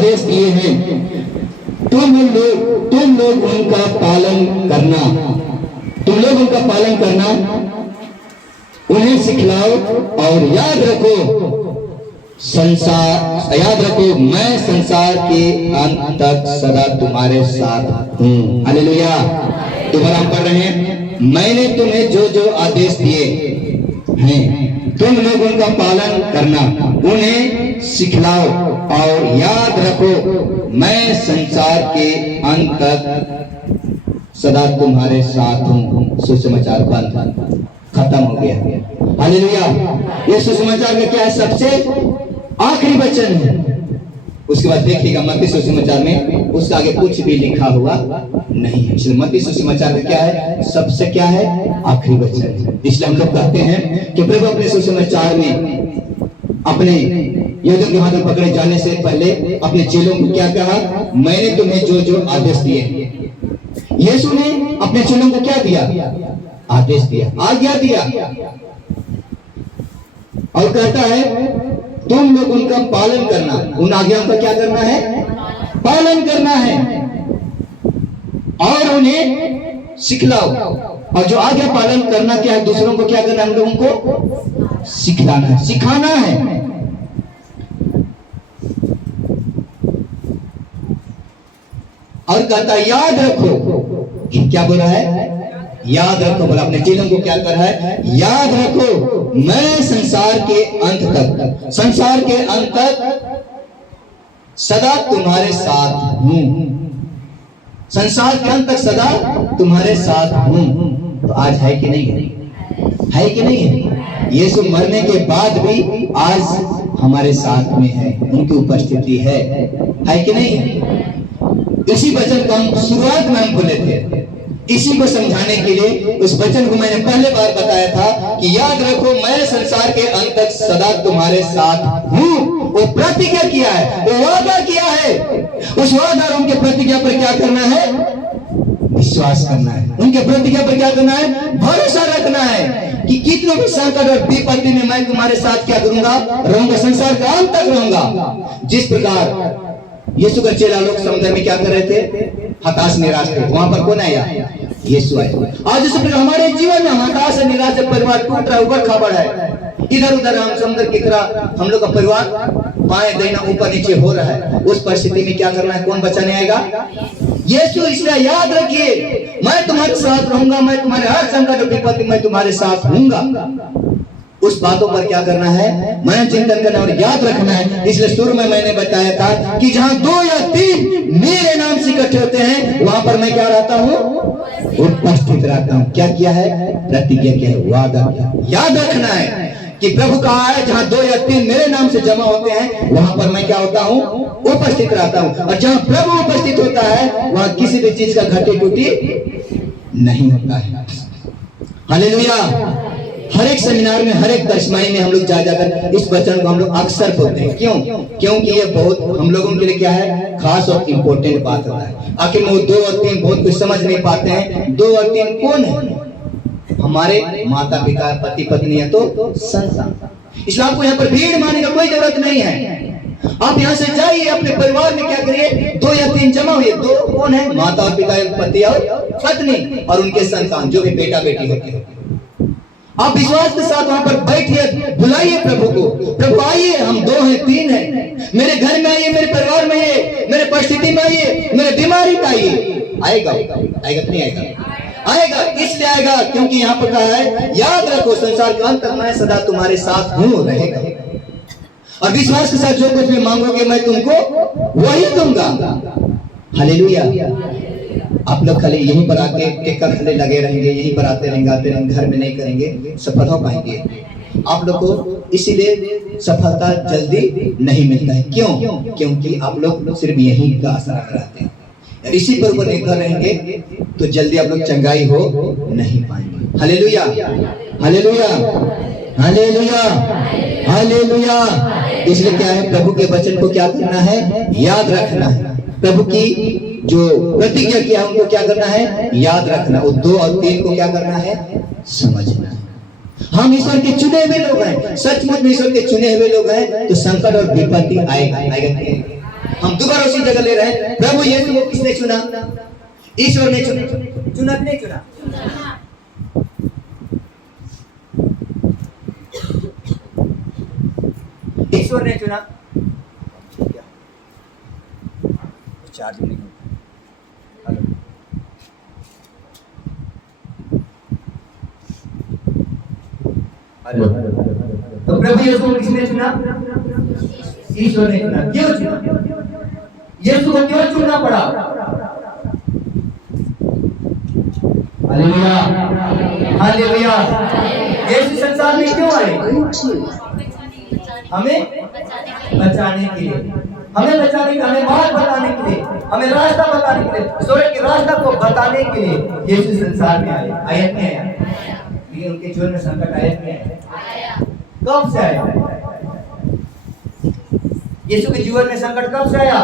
आदेश दिए हैं तुम लोग उनका पालन करना, तुम लोग उनका पालन करना, उन्हें सिखलाओ और याद रखो मैं संसार के अंत तक सदा तुम्हारे साथ हूँ। हालेलुया। दोबारा हम पढ़ रहे हैं, मैंने तुम्हें जो जो आदेश दिए हैं तुम लोग उनका पालन करना, उन्हें सिखलाओ और याद रखो मैं संसार के अंत तक सदा तुम्हारे साथ हूँ। सुसमाचार बंद, खत्म हो गया। हालेलुया। ये सुसमाचार में क्या है? सबसे आखिरी वचन है। उसके बाद देखिएगा मत्ती सुसमाचार में उसका आगे कुछ भी लिखा हुआ नहीं है। इसलिए मत्ती सुसमाचार में क्या है? सबसे क्या है? आखिरी वचन है। इसलिए हम लोग कहते हैं कि प्रभु अपने सुसमाचार में अपने यहूदियों के हाथ में पकड़े जाने से पहले अपने चेलों को क्या कहा? मैंने तुम्हें जो जो आदेश दिए। यीशु ने अपने चेलों को क्या दिया? आदेश दिया, आज्ञा दिया, और कहता है तुम लोग उनका पालन करना। उन आज्ञाओं का क्या करना है? पालन करना है, और उन्हें सिखलाओ। और जो आज्ञा पालन करना क्या है? दूसरों को क्या करना है? हम लोगों को सिखलाना है, सिखाना है। और कहता है याद रखो। क्या बोल रहा है? याद रखो। बोला अपने चेलों को क्या कर रहा है? याद रखो मैं संसार के अंत तक सदा तुम्हारे साथ हूं। संसार के अंत तक सदा तुम्हारे साथ हूं। तो आज है कि नहीं है? है कि नहीं है? यीशु मरने के बाद भी आज हमारे साथ में है, उनकी उपस्थिति है कि नहीं है? इसी वचन को हम शुरुआत में हम बोले थे। इसी को समझाने के लिए उस वचन को मैंने पहले बार बताया था कि याद रखो मैं संसार के अंत तक सदा तुम्हारे साथ हूँ। वो प्रतिज्ञा किया है, वो वादा किया है। उस वादा और उनके प्रतिज्ञा पर क्या करना है? विश्वास करना है। उनके प्रतिज्ञा पर क्या करना है? भरोसा रखना है कि कितने भी संकट और विपत्ति में मैं तुम्हारे साथ क्या करूंगा? रहूंगा, संसार के अंत तक रहूंगा। जिस प्रकार यीशु का चेला लोग समुद्र में क्या कर रहे थे? हताश निराश थे। वहां पर कौन आया? यीशु आया। आज इस प्रकार हमारे जीवन में हताश और निराश परिवार टूट रहा है, ऊपर खबर है, इधर उधर हम समुद्र की तरह हम लोग का परिवार बाएं दाहिना ऊपर नीचे हो रहा है। उस परिस्थिति में क्या करना है? कौन बचाने आएगा? यीशु। इसलिए याद रखिए मैं तुम्हारे साथ रहूंगा, मैं तुम्हारे हर संकट और विपत्ति में तुम्हारे साथ हूंगा। उस बातों पर क्या करना है? मन चिंतन करना और याद रखना है। इसलिए शुरू में मैंने बताया था कि जहां 2 या 3 मेरे नाम से इकट्ठे होते हैं वहां पर मैं क्या रहता हूं? उपस्थित रहता हूं। क्या किया है? प्रतिज्ञा किया है, वादा किया। याद रखना है कि प्रभु कहा है जहां 2 या 3 मेरे नाम से जमा होते हैं वहां पर मैं क्या होता हूं? उपस्थित रहता हूं। और जहां प्रभु उपस्थित होता है वहां किसी भी चीज का घटी टूटी नहीं होता है। हालेलुया। हर एक सेमिनार में, हर एक दशमाही में हम लोग जाकर इस वचन को हम लोग अक्सर बोलते हैं। क्यों? क्योंकि ये बहुत हम लोगों के लिए क्या है? खास और इम्पोर्टेंट बात होता है। आखिर में वो 2 और 3 बहुत कुछ समझ नहीं पाते हैं। 2 और 3 कौन है? हमारे माता पिता, पति पत्नी है तो संतान। इसलिए आपको यहाँ पर भीड़ मारने का कोई जरूरत नहीं है। आप यहाँ से जाइए, अपने परिवार में क्या करिए? 2 या 3 जमा हुए। 2 कौन है? माता और पिता, पति और पत्नी, और उनके संतान जो भी बेटा बेटी होते हैं। आप विश्वास के साथ वहां पर बैठिए, बुलाइए प्रभु को। प्रभु आइए, हम 2 हैं 3 हैं, मेरे घर में आइए, मेरे परिवार में आइए, मेरे परिस्थिति में आइए, मेरे बीमारी में आइए। आएगा आएगा कि नहीं आएगा? आएगा। इसलिए आएगा क्योंकि यहाँ पर कहा है याद रखो संसार के अंत तक मैं सदा तुम्हारे साथ हूँ, रहेगा। और विश्वास के साथ जो कुछ भी मांगोगे मैं तुमको वही दूंगा। हालेलुया। आप लोग खाली यहीं पर आके टेक्कर खाली लगे रहेंगे, यहीं पर आते रहेंगे, आते रहेंगे, घर में नहीं करेंगे, सफल हो पाएंगे? आप लोग को इसीलिए सफलता जल्दी नहीं मिलता है। क्यों? क्योंकि आप लोग सिर्फ यहीं का आसरा कराते हैं। इसी पर वो निर्भर रहेंगे तो जल्दी आप लोग चंगाई हो नहीं पाएंगे। Hallelujah, hallelujah, hallelujah, hallelujah. इसलिए क्या है? प्रभु के वचन को क्या करना है? याद रखना है। प्रभु की जो प्रतिज्ञा किया उनको क्या करना है? याद रखना। और 2 और 3 को क्या करना है? समझना है। हम ईश्वर के चुने हुए लोग हैं, सचमुच में ईश्वर के चुने हुए लोग हैं, तो संकट और विपत्ति आएगा, आएगा नहीं? हम दोबारा उसी जगह ले रहे हैं। प्रभु यीशु को किसने चुना? ईश्वर ने चुना। चुना कि नहीं चुना? ईश्वर ने चुना। चार्ज नहीं होता। हेलो, तो प्रभु यीशु को किसने चुना? ईश्वर ने चुना। क्यों चुना? यीशु को क्यों चुनना पड़ा? Hallelujah, hallelujah. यीशु संसार में क्यों आए? हमें बचाने के लिए, हमें बचाने के लिए, हमें मार्ग बताने के लिए, हमें रास्ता बताने के लिए, स्वर्ग के रास्ता को बताने के लिए यीशु संसार में आए। आयत में आया, लेकिन उनके जीवन में संकट आयत में आया। कब से आया? यीशु के जीवन में संकट कब से आया?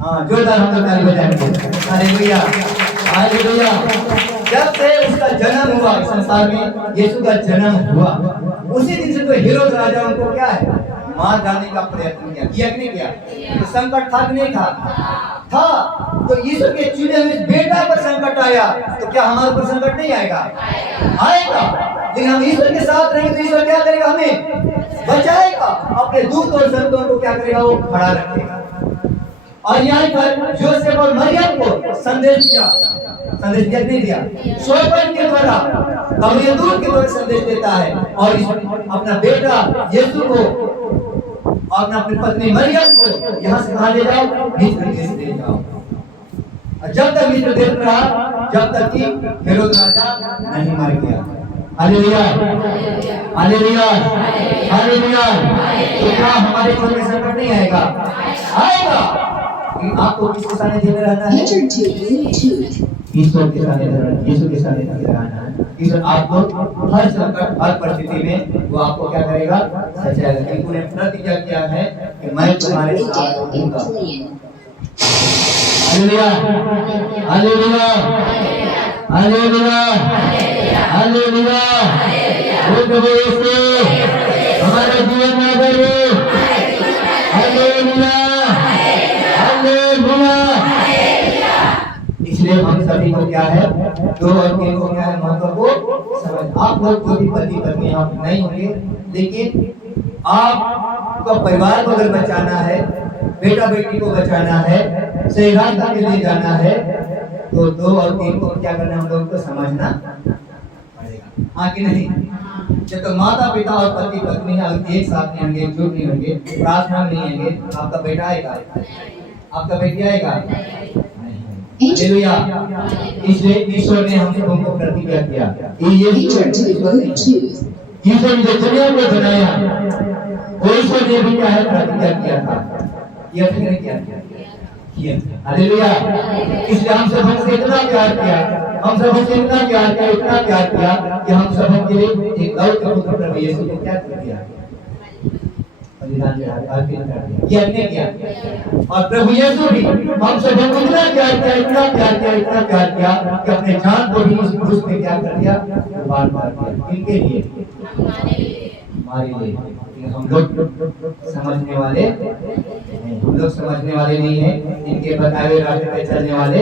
हाँ, जोरदार हम ताली बजाएंगे। Hallelujah, hallelujah. जब से उसका जन्म हुआ संसार में, यीशु का जन्म हुआ, उसी दिन से तो हेरोद राजा उनको क्या है, मार डालने का प्रयत्न किया कि नहीं किया? तो संकट था कि नहीं था? था। तो यीशु के चुने हुए बेटा पर संकट आया, तो क्या हमारे पर संकट नहीं आएगा? आएगा। लेकिन हम ईश्वर के साथ रहेंगे तो ईश्वर क्या करेगा? हमें बचाएगा। अपने दूत और संतों को क्या करेगा? वो खड़ा रखेगा। और यहाँ पर योसेफ और मरियम को संदेश दिया, संदेश दिया नहीं दिया? शोएब के द्वारा, दूत के द्वारा संदेश देता है और अपना बेटा यीशु को और अपनी पत्नी मरियम को यहाँ से कहाँ ले जाओ? मिस्र देश ले जाओ। और जब तक मिस्र देश रहा, जब तक कि हेरोद राजा नहीं मर गया। Hallelujah, hallelujah, hallelujah. तो क्या हमारे जीवन में संकट नहीं आएगा? आएगा। आपको किसके साथ जीवन रहना है? ईश्वर के साथ रहना, यीशु के साथ रहना है। ईश्वर आपको हर संकट, हर परिस्थिति में वो आपको क्या करेगा? सचाएगा। क्योंकि उन्होंने प्रतिज्ञा किया है कि मैं तुम्हारे साथ रहूंगा। Hallelujah, hallelujah, hallelujah, hallelujah. प्रभु यीशु हमारे जीवन में आकर हालेलुया, हालेलुया। इसलिए हम सभी को क्या है, दो और तीन को क्या है, महत्व को समझ। आप लोग कोई पति पत्नी आप नहीं होंगे, लेकिन आपका परिवार को अगर बचाना है, बेटा बेटी को बचाना है, सही रास्ता के लिए जाना है, तो दो और तीन को क्या करना हम लोग को समझना पड़ेगा। हाँ कि नहीं? जब तो माता पिता और पति पत्नी एक साथ नहीं होंगे, एकजुट नहीं होंगे, प्रार्थना में नहीं होंगे, आपका बेटा आएगा? आपका बेटी आएगा? हालेलुया। इसलिए ईश्वर ने हम सबको प्रतिज्ञा किया, ईश्वर ने जो दुनिया को बनाया, वो ईश्वर ने भी क्या है? प्रतिज्ञा किया था। ये अपने क्या किया? हालेलुया। इसलिए हम सबसे इतना प्यार किया, हम सबसे इतना प्यार किया, इतना प्यार किया कि हम सबके लिए एक गौरव पुत्र प्रभु यीशु को क्या कर दिया? ये हमने किया। और प्रभु यीशु भी हम सबको इतना प्यार किया, इतना प्यार किया, इतना प्यार किया कि अपने जान को भी उस क्रूस पे क्या कर दिया? बार बार किया। इनके लिए, हमारे लिए। हम लोग समझने वाले नहीं, हम लोग समझने वाले नहीं है, इनके बताए हुए रास्ते पे चलने वाले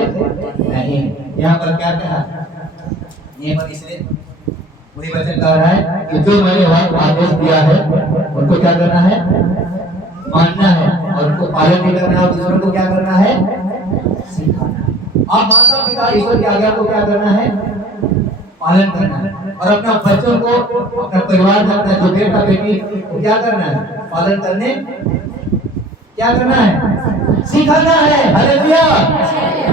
नहीं। यहाँ पर क्या कहा? ये पर इसलिए वही वचन कह रहा है कि जो मैंने वहाँ आदेश दिया है उनको क्या करना है? मानना है, और उनको पालन भी करना है, और दूसरों को क्या करना है? सिखाना। आप माता पिता ईश्वर की आज्ञा को क्या करना है? पालन करना है। और अपना बच्चों को, अपना परिवार में अपना जो बेटा बेटी को क्या करना है? पालन करने क्या करना है? सिखाना है। Hallelujah,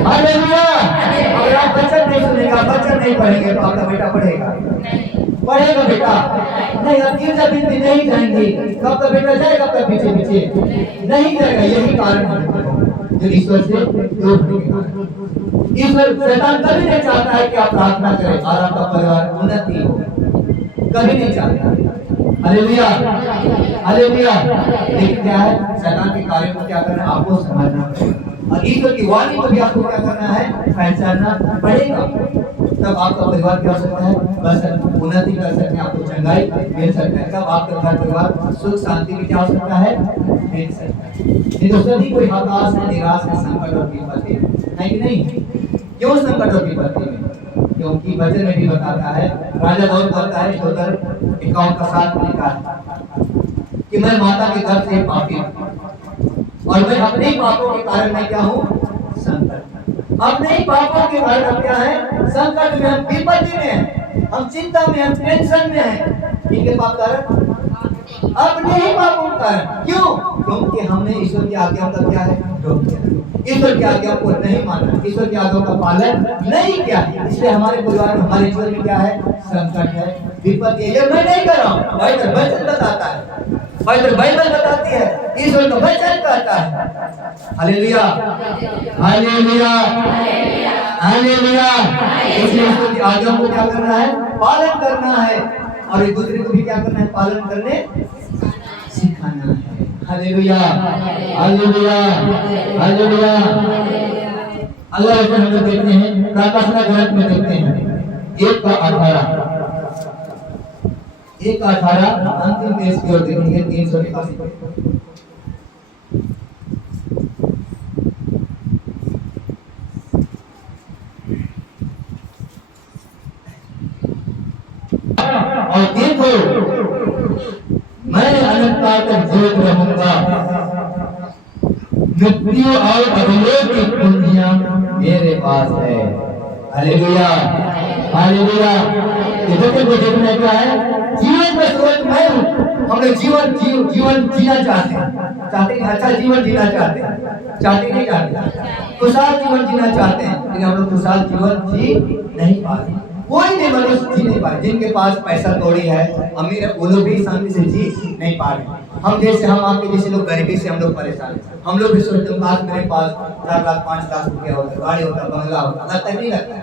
hallelujah. अगर आप वचन नहीं सुनेगा, वचन नहीं पढ़ेंगे, तो आपका बेटा पढ़ेगा? पढ़ेगा बेटा? नहीं। आप गिरजा बिल्कुल नहीं जाएंगे, तो आपका बेटा जाएगा आपका पीछे पीछे? नहीं जाएगा। यही कारण है जो ईश्वर से दूर होगा। ईश्वर, शैतान कभी नहीं चाहता है कि आप प्रार्थना करें और आपका परिवार उन्नति हो, कभी नहीं चाहता। Hallelujah, hallelujah. लेकिन क्या है? शैतान के कार्यों को क्या करना? आपको समझना पड़ेगा, और ईश्वर की वाणी को भी आपको क्या करना है? पहचानना पड़ेगा। तब आपका परिवार क्या हो सकता है, बस उन्नति कर सकते हैं, आपको चंगाई मिल सकता है, तब आपका घर परिवार सुख शांति में क्या हो सकता है, मिल सकता है। नहीं तो सभी कोई हताश है, निराश है, संकट और विपत्ति है कि नहीं? क्यों संकट और विपत्ति में? क्योंकि वचन में भी बताता है, राजा दाऊद कहता है स्त्रोत्र 51:7 में लिखा है कि मैं माता के गर्भ से पापी हूं और मैं अपने पापों के कारण मैं क्या हूं, संकट। अपने ही पापों के कारण क्या है, संकट में, हम विपत्ति में हैं, हम चिंता में, हम टेंशन में हैं। इनके पाप कारण अपने ही पापों का कारण। क्यों? क्योंकि हमने ईश्वर की आज्ञाओं का क्या है, विरोध किया, ईश्वर की आज्ञा को नहीं माना, ईश्वर की आज्ञा का पालन नहीं किया, इसलिए हमारे परिवार में, हमारे जीवन में क्या है, संकट है, विपत्ति है। ये मैं नहीं कर रहा हूँ, बाइबल बताता है, बाइबल बताती है, ईश्वर का वचन कहता है। Hallelujah, hallelujah, hallelujah. इसलिए ईश्वर की आज्ञा को क्या करना है, पालन करना है, और एक दूसरे को भी क्या करना है, पालन करने सिखाना है। Hallelujah, hallelujah, hallelujah. अल्लाह के हम लोग देखते हैं, प्रार्थना ग्रंथ में देखते हैं 1:18, 1:18 अंतिम पेज की ओर देखेंगे 388। और देखो मैं अनंत काल तक जीवित रहूंगा, मृत्यु और अधोलोक की कुंजियां मेरे पास है। Hallelujah, hallelujah. ये देखना क्या है, जीवन का स्रोत मैं हूँ। हम लोग जीवन जीना चाहते हैं, अच्छा जीवन जीना चाहते नहीं चाहते, खुशहाल जीवन जीना चाहते हैं, लेकिन हम लोग खुशहाल जीवन जी नहीं पाते। कोई नहीं मनुष्य जी नहीं पाए, जिनके पास पैसा कौड़ी है, अमीर है, वो लोग भी शांति से जी नहीं पा रहे। हम आपके जैसे लोग गरीबी से हम लोग परेशान हैं। हम लोग भी सोचते हैं आज मेरे पास 4 लाख 5 लाख रुपया होता, गाड़ी होता, बंगला होता, लगता नहीं लगता है।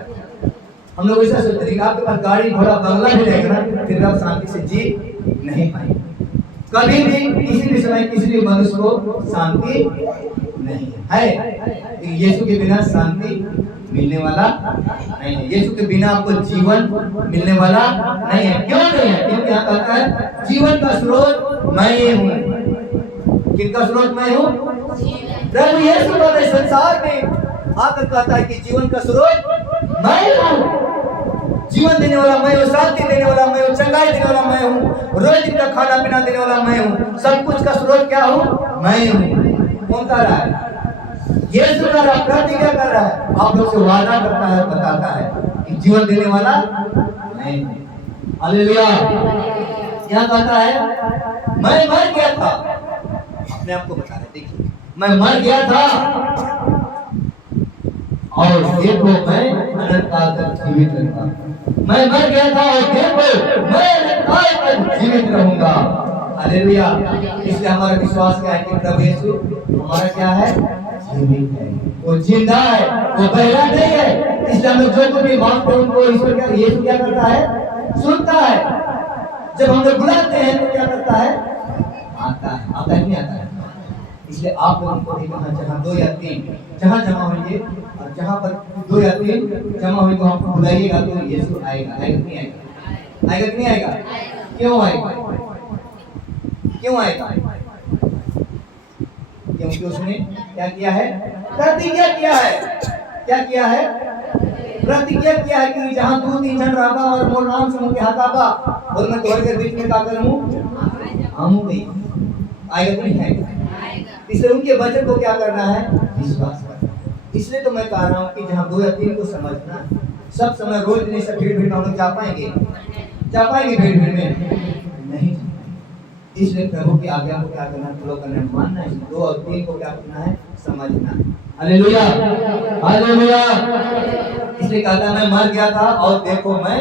हम लोग ऐसा सोचते हैं कि आपके पास गाड़ी घोड़ा बंगला भी रहेगा ना, फिर आप शांति से जी नहीं पाएंगे। कभी भी किसी भी समय किसी भी मनुष्य को शांति नहीं है। यीशु के बिना शांति मिलने वाला नहीं है, यीशु के बिना आपको जीवन मिलने वाला नहीं है। क्यों नहीं है? क्योंकि यहाँ कहता है जीवन का स्रोत मैं हूँ। किसका स्रोत मैं हूँ? प्रभु यीशु वाले संसार में आकर कहता है कि जीवन का स्रोत मैं हूँ। जीवन देने वाला मैं हूँ, शांति देने वाला मैं हूँ, चंगाई देने वाला मैं हूँ, रोज दिन का खाना पीना देने वाला मैं हूँ, सब कुछ का स्रोत क्या हूँ? मैं हूँ। कौन कह रहा है? यीशु कर रहा, प्रतिज्ञा कर रहा है, आप लोग से वादा करता है, बताता है कि जीवन देने वाला नहीं। हालेलुया। क्या कहता है? मैं मर गया था, अपने आप को बता रहे, देखिए मैं मर गया था और देखो मैं अनंत काल तक जीवित रहूंगा। मैं मर गया था और देखो मैं अनंत काल तक जीवित रहूंगा। हालेलुया। इसलिए हमारा विश्वास क्या है कि प्रभु यीशु हमारा क्या है? जीवित है, वो जिंदा है, वो बहरा नहीं है। इसलिए हम लोग जो कुछ भी मांगते हैं उनको ईश्वर क्या, यीशु क्या करता है? सुनता है। जब हम लोग बुलाते हैं तो क्या करता है? आता है। आता है नहीं आता है? इसलिए आप लोगों को भी कहा जहाँ 2 या 3 जहाँ जमा होंगे, और जहाँ पर 2 या 3 जमा होंगे तो आपको बुलाइएगा तो यीशु आएगा। आएगा नहीं आएगा? आएगा कि नहीं आएगा? क्यों आएगा? क्यों आएगा? क्योंकि उसने क्या किया है? प्रतिज्ञा किया है। क्या किया है? प्रतिज्ञा किया है कि जहाँ 2-3 जन रहता और मोर नाम से मुझे हटाबा और मैं तोड़ के बीच में क्या करूँ? आऊँगी। आएगा कि नहीं आएगा? इसलिए उनके वचन को क्या करना है? विश्वास करना। इसलिए तो मैं कह रहा हूँ कि जहाँ 2 या 3 को समझना, सब समय रोज नहीं, सब भीड़ में हम लोग जा पाएंगे? जा पाएंगे भीड़ में? नहीं। इसलिए प्रभु की आज्ञा को क्या करना? फॉलो करना, मानना है। 2 और 3 को क्या करना है? समझना। Hallelujah, hallelujah. इसलिए कहता है मैं मर गया था और देखो मैं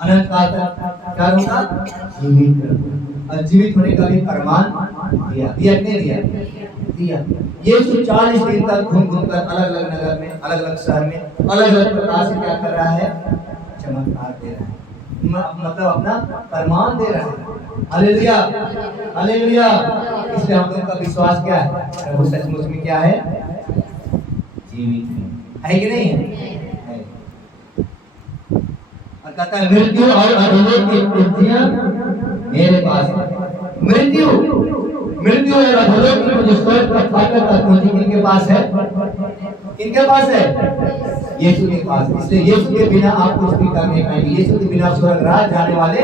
अनंत काल तक क्या रहूंगा? जीवित रहूंगा। और जीवित होने का भी प्रमाण दिया। दिया कि नहीं दिया? दिया। यीशु 40 दिन तक घूम कर अलग अलग नगर में, अलग अलग शहर में, अलग अलग प्रकार से क्या कर रहा है? चमत्कार दे रहा है, मतलब अपना प्रमाण दे रहा है। Hallelujah, hallelujah. इसलिए हम लोगों का विश्वास क्या है? प्रभु सचमुच में क्या है? जीवित है कि नहीं है? कहता है मृत्यु और अधोलोक की कुर्सियां मेरे पास है। मृत्यु मृत्यु और अधोलोक की जो स्वर्ग का फाटक का कुंजी किनके पास है? किनके पास है? यीशु के पास। इसलिए यीशु के बिना आप कुछ भी कर नहीं पाएंगे। यीशु के बिना स्वर्ग राज जाने वाले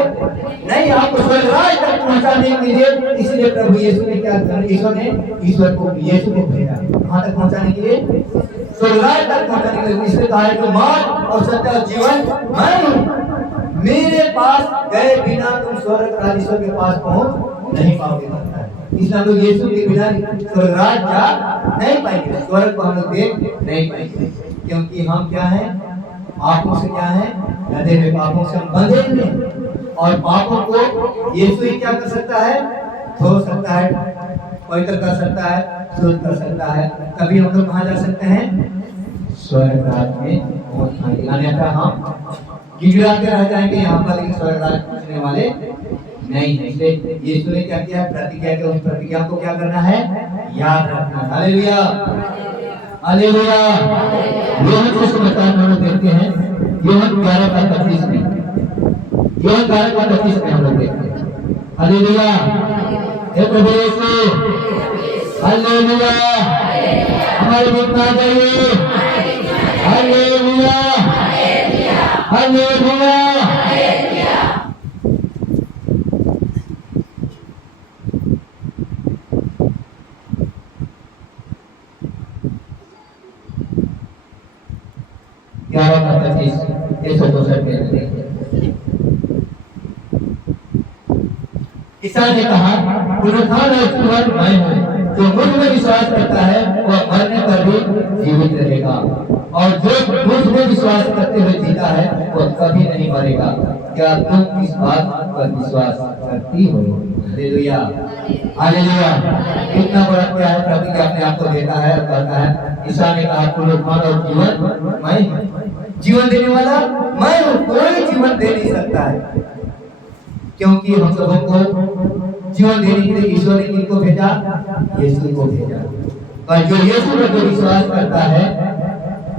नहीं, आपको स्वर्ग राज तक पहुंचाने के लिए इसलिए प्रभु यीशु ने क्या किया? ईश्वर को यीशु को भेजा कहां तक पहुंचाने के लिए? स्वर्ग राज तक पहुंचाने के लिए। इसलिए कहा है कि मौत और सत्य और जीवन मैं हूं, मेरे पास गए बिना तुम स्वर्ग राज ईश्वर के पास पहुंच नहीं पाओगे। इसलिए हम लोग यीशु के बिना स्वर्ग राज जा नहीं पाएंगे, स्वर्ग को हम लोग देख नहीं पाएंगे, क्योंकि हम क्या हैं? पापों से क्या है? लदे हुए, पापों से हम बंधे हुए हैं। और पापों को यीशु ही क्या कर सकता है? धो सकता है, पवित्र कर सकता है, शुद्ध कर सकता है। कभी हम लोग कहाँ जा सकते हैं? स्वर्ग राज में पहुंच पाएंगे। अन्यथा हम गिड़गिड़ाते रह जाएंगे यहाँ पर, लेकिन स्वर्ग राज पहुंचने वाले नहीं है। इसलिए यीशु ने क्या किया? प्रतिज्ञा की, उस प्रतिज्ञा को क्या करना है? याद रखना। Hallelujah, hallelujah. यूहन्ना को समाचार हम लोग देखते हैं, यूहन्ना 11:25 में, यूहन्ना 11:25 में हम लोग देखते हैं। हालेलुया, हे प्रभु यीशु, हालेलुया, हमारे बीच में आ जाइए। Hallelujah, hallelujah. ईसा ने कहा, पुनरुत्थान और जीवन मैं हूं, जो मुझ में विश्वास करता है वह मरने पर भी जीवित रहेगा, और जो मुझ में विश्वास करते हुए जीता है वह कभी नहीं मरेगा। क्या तुम इस बात पर विश्वास करती हो? Hallelujah, hallelujah. कितना बड़ा क्या है? प्रभु के अपने आप को देता है और कहता है। ईसा ने कहा, पुनरुत्थान और जीवन मैं हूं, जीवन देने वाला मैं हूं, कोई जीवन दे नहीं सकता है, क्योंकि हम सबों को जीवन देने के लिए ईश्वर ने किनको भेजा? यीशु को भेजा। और जो यीशु पर जो विश्वास करता है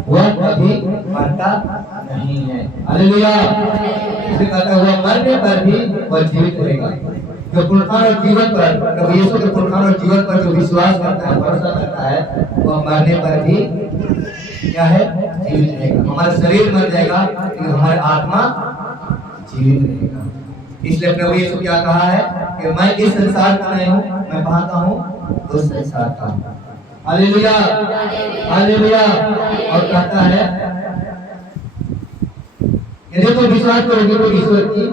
वह कभी मरता नहीं है। हालेलुया। इसलिए कहता है वह मरने पर भी वह जीवित रहेगा। जो पुनरुत्थान और जीवन पर, प्रभु यीशु के पुनरुत्थान और जीवन पर जो विश्वास करता है, भरोसा करता है, वह मरने पर भी क्या है? जीवित रहेगा। हमारा शरीर मर जाएगा लेकिन हमारी आत्मा जीवित रहेगा। इसलिए प्रभु यीशु क्या कहा है कि मैं इस संसार का नहीं हूँ, मैं कहाँ का हूँ? उस संसार का। Hallelujah, hallelujah. और कहता है यदि कोई विश्वास करोगे तो ईश्वर की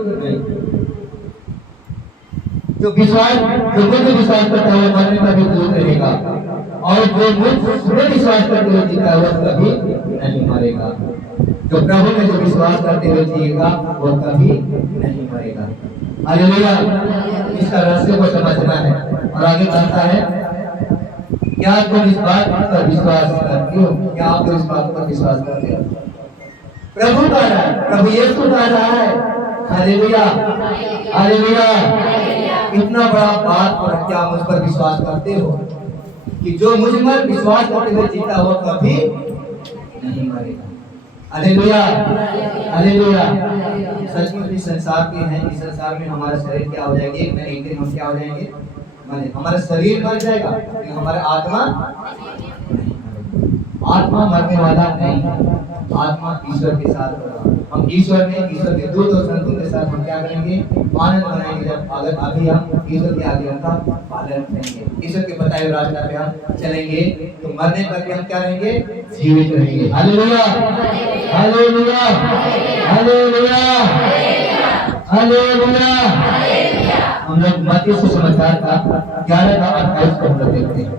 जो विश्वास, जो मुझ में विश्वास करता है वह मरने पर भी जीवित रहेगा, और जो मुझ में विश्वास करते हुए जीता है वह कभी नहीं मरेगा। जो प्रभु में जो विश्वास करते हुए जिएगा वह कभी नहीं मरेगा। हालेलुया। इसका रहस्य को समझना है। और आगे कहता है, क्या तुम इस बात पर विश्वास करते हो? क्या आप इस बात पर विश्वास करते हो? प्रभु कह रहा है, प्रभु यीशु कह रहा है। Hallelujah, hallelujah. इतना बड़ा बात पर क्या मुझ पर विश्वास करते हो कि जो मुझ पर विश्वास करते हुए जीता हुआ कभी नहीं मरेगा। Hallelujah, hallelujah. सचमुच इस संसार के हैं, इस संसार में हमारा शरीर क्या हो जाएगा? एक दिन हम क्या हो जाएंगे? हमारा शरीर मर जाएगा लेकिन हमारा आत्मा नहीं। आत्मा मरने वाला नहीं, आत्मा ईश्वर के साथ होगा। हम ईश्वर में, ईश्वर के दूत और संतों के साथ हम क्या करेंगे? आनंद मनाएंगे। जब अगर अभी हम ईश्वर की आज्ञा का पालन करेंगे, ईश्वर के बताए हुए रास्ते पे हम चलेंगे, तो मरने पर भी हम क्या रहेंगे? जीवित रहेंगे। Hallelujah, hallelujah, hallelujah, hallelujah. हम लोग मत्ती सुसमाचार का 11:28 को हम लोग देखते हैं।